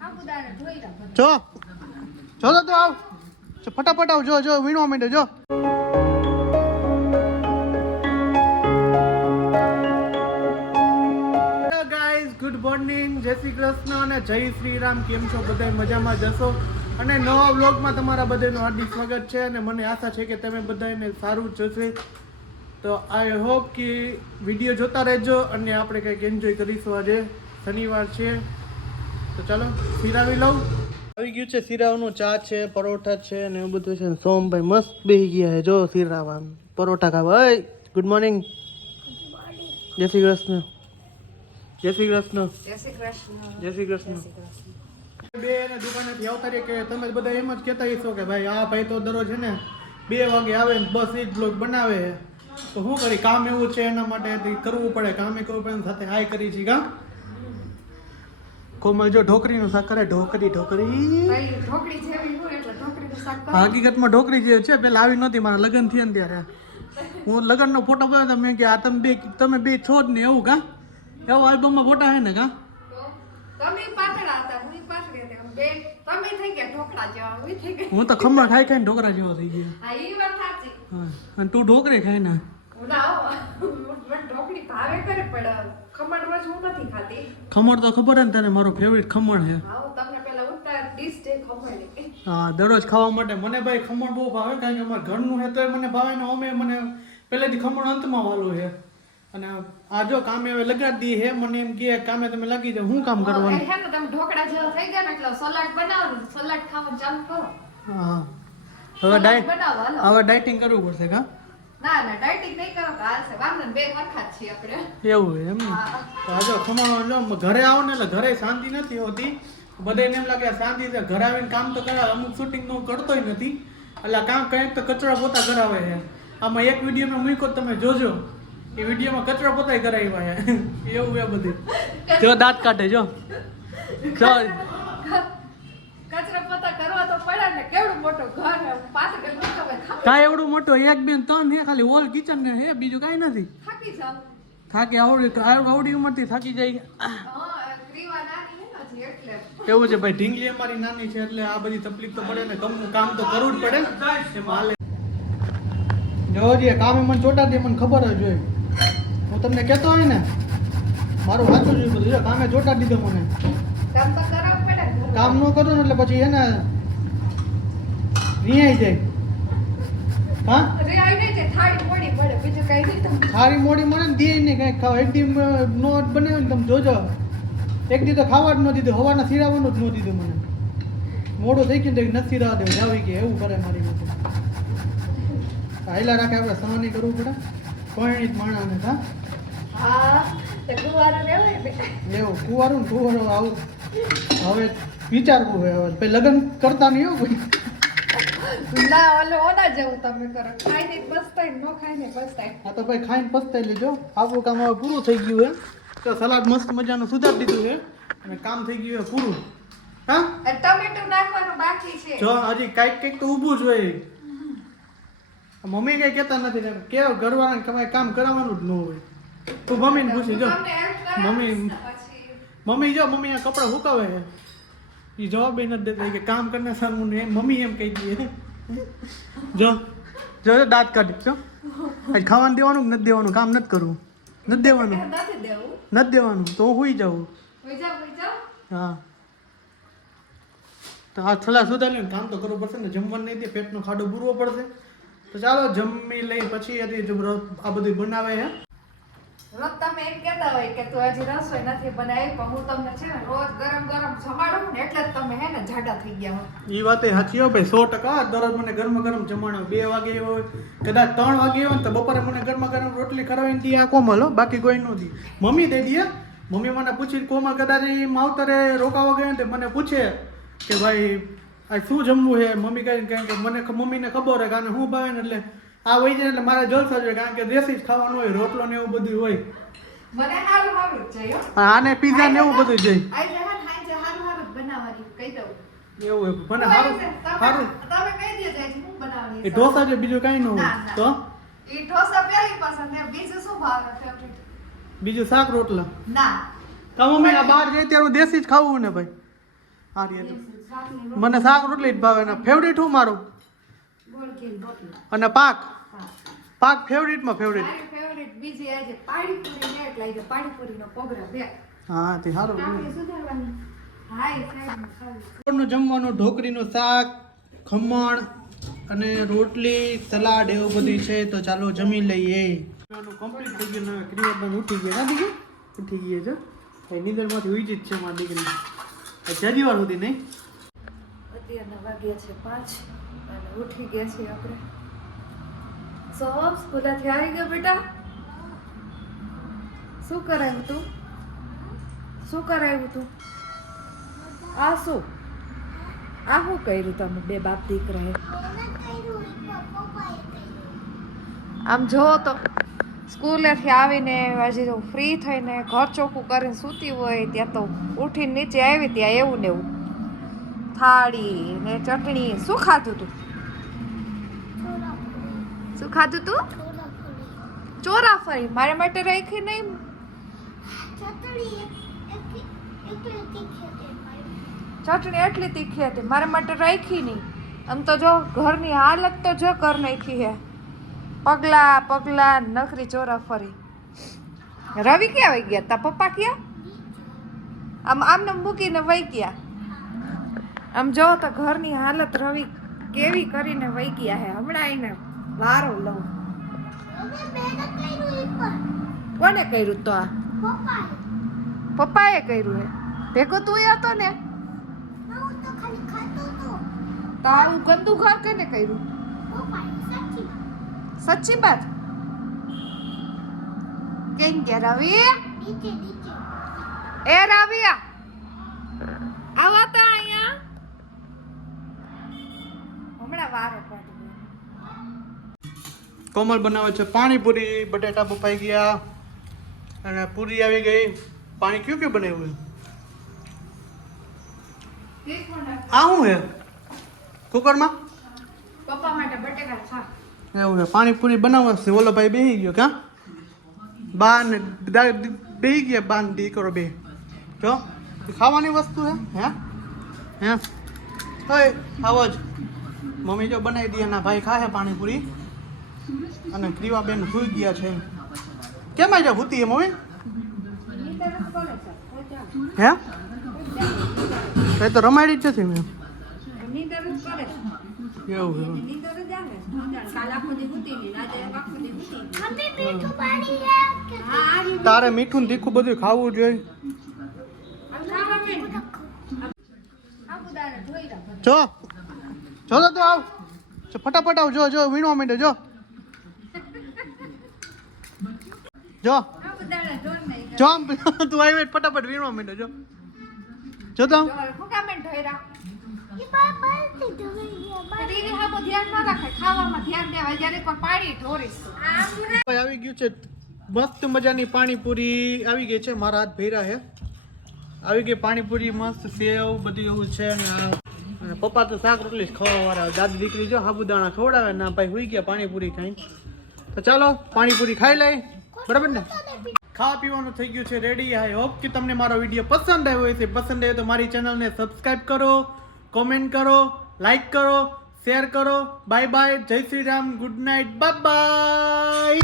જો તો આવ ફટાફટ આવ જો વીણવા માંડે જો ગાઈઝ ગુડ મોર્નિંગ જય શ્રી કૃષ્ણ અને જય શ્રી રામ. કેમ છો બધા? મજામાં જશો અને નવા વ્લોગમાં તમારા બધાનું હાર્દિક સ્વાગત છે અને મને આશા છે કે તમે બધાને સારું જશે. તો આઈ હોપ કે વિડીયો જોતા રહેજો અને આપણે કંઈક એન્જોય કરીશું. આજે શનિવાર છે તો ચાલો સિરાવી લઉં. આવી ગયું છે સિરાવનું, ચા છે, પરોઠા છે અને એવું બધું છે. સોમભાઈ મસ્ત બેસી ગયા છે જો સિરાવા પરોઠા ખાવા. ગુડ મોર્નિંગ, જય શ્રી કૃષ્ણ. જય શ્રી કૃષ્ણ. જય શ્રી કૃષ્ણ. જય શ્રી કૃષ્ણ. બે ને દુકાનેથી આવતા રહે કે તમે બધા એમ જ કહેતા હશો કે ભાઈ આ ભાઈ તો દરરોજ છે ને 2 વાગે આવે ને બસ એ જ બ્લોગ બનાવે તો શું કરી, કામ એવું છે એના માટે કરવું પડે, કામે કરવું પડે સાથે હાય કરી છે કા. કોમલ જો ઢોકરીનું શાક કરે. ઢોકરી હકીકતમાં ઢોકરી જે છે પેલા આવી નહોતી, મારા લગ્ન થયા ને ત્યારે હું લગ્નનો ફોટો બનાવતો મેં કે આ તમે બે છો જ ને એવું કા. એવો આલ્બમમાં ફોટા હે ને કા. હું તો ખમણ ખાઈ ખાઈને ઢોકરા જેવો થઈ ગયો. અને તું ઢોકરી ખાઈ ને. ખમણ તો ખબર હે ને તને, મારો ફેવરિટ ખમણ છે. હા દરરોજ ખાવા માટે મને ભાઈ ખમણ બહુ ભાવે, કારણ કે અમારા ઘરનું છે તો મને ભાવે ને અમે મને પહેલેથી ખમણ અંતમાં વાલું છે. અને આ જો કામે હવે લગાડી હે, મને એમ કે કામે તમે લાગી જાવ. હું કામ કરવાનું? હા હવે ડાયટિંગ કરવું પડશે કા. એવું એમ ને. તો આજો ખમણ લો, ઘરે આવો ને એટલે ઘરે શાંતિ નથી હોતી. બધાને એમ લાગે શાંતિ છે, ઘરે આવીને કામ તો કરાવે. અમુક શૂટિંગ નું કરતોય નથી એટલે કામ કંઈક તો કચરા પોતા કરાવે છે. આમાં એક વિડીયો મેં મૂક્યો તમે જોજો, એ વિડીયોમાં કચરા પોતાય કરાવ્યા છે. એવું એ બધું જો દાંત કાઢે જો કાંઈ એવડું મોટું 1 2 3 હે, ખાલી હોલ કિચન ને હે, બીજું કાંઈ નથી. થાકી આવડી ઉંમરથી થાકી જાય. એવું છે ભાઈ, ઢીંગલી અમારી નાની છે એટલે આ બધી તકલીફ તો પડે ને, કામ તો કરવું જ પડે એમાં હાલે. જોજે કામે મને ચોટાડી મને ખબર જ હોય. હું તમને કહેતો હોય ને મારું સાચું જ બધું. કામે ચોટાડી દીધો મને. કામ ન કરો ને એટલે પછી હે ને રિયાઈ જાય. હા થાળી મોડી મળે ને દે ને કઈક ખાવા. એક દી નો બનાવ્યો ને તમે જોજો, એક દી તો ખાવા જ ન દીધું, હવાના સિરાવાનું જ ન દીધું મને. મોડું થઈ ગયું નથી સિરાવા દેવું જાવી કે એવું કરે મારી માટે. હાઈલા રાખે આપણે સહન કરવું પડે પરણિત માણસને. એવું કુંવારું આવું હવે વિચારવું હોય. હવે પછી લગ્ન કરતા નહીં એવું હા તો ભાઈ ખાઈને પસ્તાઈ લેજો. આપણું કામ હવે પૂરું થઈ ગયું હે. તો સલાડ મસ્ત મજાનું સુધારી દીધું છે અને કામ થઈ ગયું છે પૂરું. હા ટમેટું નાખવાનું બાકી છે. જો હજી કંઈક તો ઊભું જ હોય. મમ્મી કઈ કહેતા નથી કે ઘરવાળાને કમાય કામ કરાવવાનું જ ન હોય. તું મમ્મીને પૂછી જો. મમ્મી જો મમ્મી આ કપડાં સુકાવે છે એ જવાબ નથી દેતા કે કામ કરને સારું ને. મમ્મી એમ કહી દે જો દાંત કાઢી જો. ખાવાનું દેવાનું નથી દેવાનું, કામ નથી કરવું, નથી દેવાનું તો હું સુઈ જાઉં. હા તો આ છલા સુધા ને કામ તો કરવું પડશે ને. જમવાનું નહીં દે, પેટનો ખાડો પૂરવો પડશે. તો ચાલો જમી લઈ પછી આ બધું બનાવે છે. રોજ તમે એમ કહેતા હોય કે તું હજી રસોઈ નથી બનાવી, પણ હું તમને છે ને રોજ ગરમ જમાડું ને એટલે જ તમે હે ને જાડા થઈ ગયા હોય. એ વાત સાચી હોય ભાઈ 100%. દરરોજ મને ગરમ જમાડો. 2 વાગે હોય કદાચ 3 વાગે હોય ને તો બપોરે મને ગરમ રોટલી ખરવાઈને દે આ કોમલ, બાકી કોઈ ન દે. મમ્મી દઈ દે. મમ્મી મને પૂછી કોમલ કદાચ માવતરે રોકાવા ગયો ને મને પૂછે કે ભાઈ આ શું જમવું છે. મમ્મી કહે કે મમ્મીને ખબર હોય કારણ હું ભાવે ને એટલે આ હોય જાય એટલે મારે જલસા જોઈએ, કારણ કે દેશી જ ખાવાનું હોય, રોટલો ને એવું બધું હોય. મને હારું જ જોઈએ. આને પીઝા ને એવું બધું જોઈએ. હારું બનાવવાની કહી દઉં. એવું મને હારું તમે કહી દેજો હું બનાવવાની. એ ઢોસા છે બીજું કઈ ન હોય. તો એ ઢોસા પેલી પસંદ ને બીજું શું ભાવે ફેવરિટ? બીજું શાક રોટલા. ના તો મમ્મી આ બહાર જાય ત્યારે દેશી જ ખાવું ને ભાઈ. હા રે શાકની મને શાક રોટલી જ ભાવે ને ફેવરિટ હું મારું ગોળ કેરી રોટલી. અને પાક હા. પાક ફેવરિટમાં ફેવરિટ મારી ફેવરિટ બીજી આજે પાણીપુરી ને એટલે આજે પાણીપુરીનો પ્રોગ્રામ બે. હા તે સારું આપણે સુધારવાની. હા એ સાઈડમાં ખાવી. બપોરનું જમવાનું ઢોકળીનું શાક ખમણ અને રોટલી સલાડ એવું બધું છે તો ચાલો જમી લઈએ કમ્પ્લીટ થઈ ગયું ને ક્રિયાબંધ ઉઠી ગયા નથી ગઈ ઉઠી ગઈ છે કઈ નીંદરમાંથી ઉઈ જ છે મારી દીકરી જરી વાર સુધી નહીં અત્યારના વાગ્યા છે 5 અને ઉઠી ગયા છીએ આપણે. સોમ સ્કૂલેથી આવી ગયો બેટા? શું કરાવ્યું તું? શું કરાવ્યું તું? આ શું કર્યું તમે બે બાપ દીકરાએ? આમ જો તો સ્કૂલેથી આવીને હજી તો ફ્રી થઈને ઘર ચોખ્ખું કરીને સૂતી હોય ત્યાં તો ઉઠીને નીચે આવી ત્યાં એવું ને એવું થાળી ને ચટણી. શું ખાધું તું? શું ખાધું તું? ચોરાફળી. મારા માટે રાખી નહીં? ચટણી એટલી તીખી હતી મારા માટે રાખી નહીં. આમ તો જો ઘરની હાલત તો જો કર નાખી હે. પગલા નખરી ચોરાફળી. રવિ ક્યાં વહી ગયા? તા પપ્પા ક્યાં? આમને મૂકીને વહી ગયા. આમ જો તો ઘરની હાલત રવિ કેવી કરીને વહી ગયા હે. હમણાં એને વારો લઉં. કોને કર્યું તો? આ પપ્પાએ કર્યું હે. ભેગો તું હતો ને? તો આવું ગંદુ ઘર કેને કર્યું? સચ્ચી બાત? કેમ ગયા રવિ? એ રવિ આવા તા અહીંયા. હમણાં વારો પાડી. કોમલ બનાવે છે પાણીપુરી બટેટા બફાઈ ગયા અને પૂરી આવી ગઈ પાણી કયું કયું બનાવ્યું આ શું હે કુકરમાં પપ્પા માટે બટેકા શાક. એવું છે પાણીપુરી બનાવવા છે ઓલો ભાઈ બેસી ગયો કા બા ને બેસી ગયા બા ને દીકરો બે જો ખાવાની વસ્તુ હે હે હોય આવો જ મમ્મી જો બનાવી દે ના ભાઈ ખાશે પાણીપુરી અને ક્રીવાબેન સુઈ ગયા છે કેમ આવી ભૂતી મમ્મી હે એ તો રમાડી જ નથી મેં એવું તારે મીઠું ને તીખું બધું ખાવું જોઈએ જો જો તો આવ ફટાફટ આવ જો વીણવા માંડે જો આમ તું આવી ફટાફટ વીણવા માંડે જો તો આવી ગયું છે મસ્ત મજાની પાણીપુરી આવી ગઈ છે મારા હાથ ભર્યા છે આવી ગઈ પાણીપુરી મસ્ત સેવ બધું એવું છે ને પપ્પા તો શાક રોટલી જ ખાવા વાળા દાદી દીકરી જો સાબુદાણા ખવડાવે ના ભાઈ હોઈ ગયા પાણીપુરી ખાઈ તો ચાલો પાણીપુરી ખાઈ લઈ બરાબર ને ખાવા પીવાનું થઈ ગયું છે રેડી આઈ હોપ કે તમને મારો વિડીયો પસંદ આવ્યો હોય છે પસંદ આવ્યો તો મારી ચેનલને સબસ્ક્રાઇબ કરો કોમેન્ટ કરો લાઈક કરો શેર કરો બાય બાય જય Shri Ram good night bye bye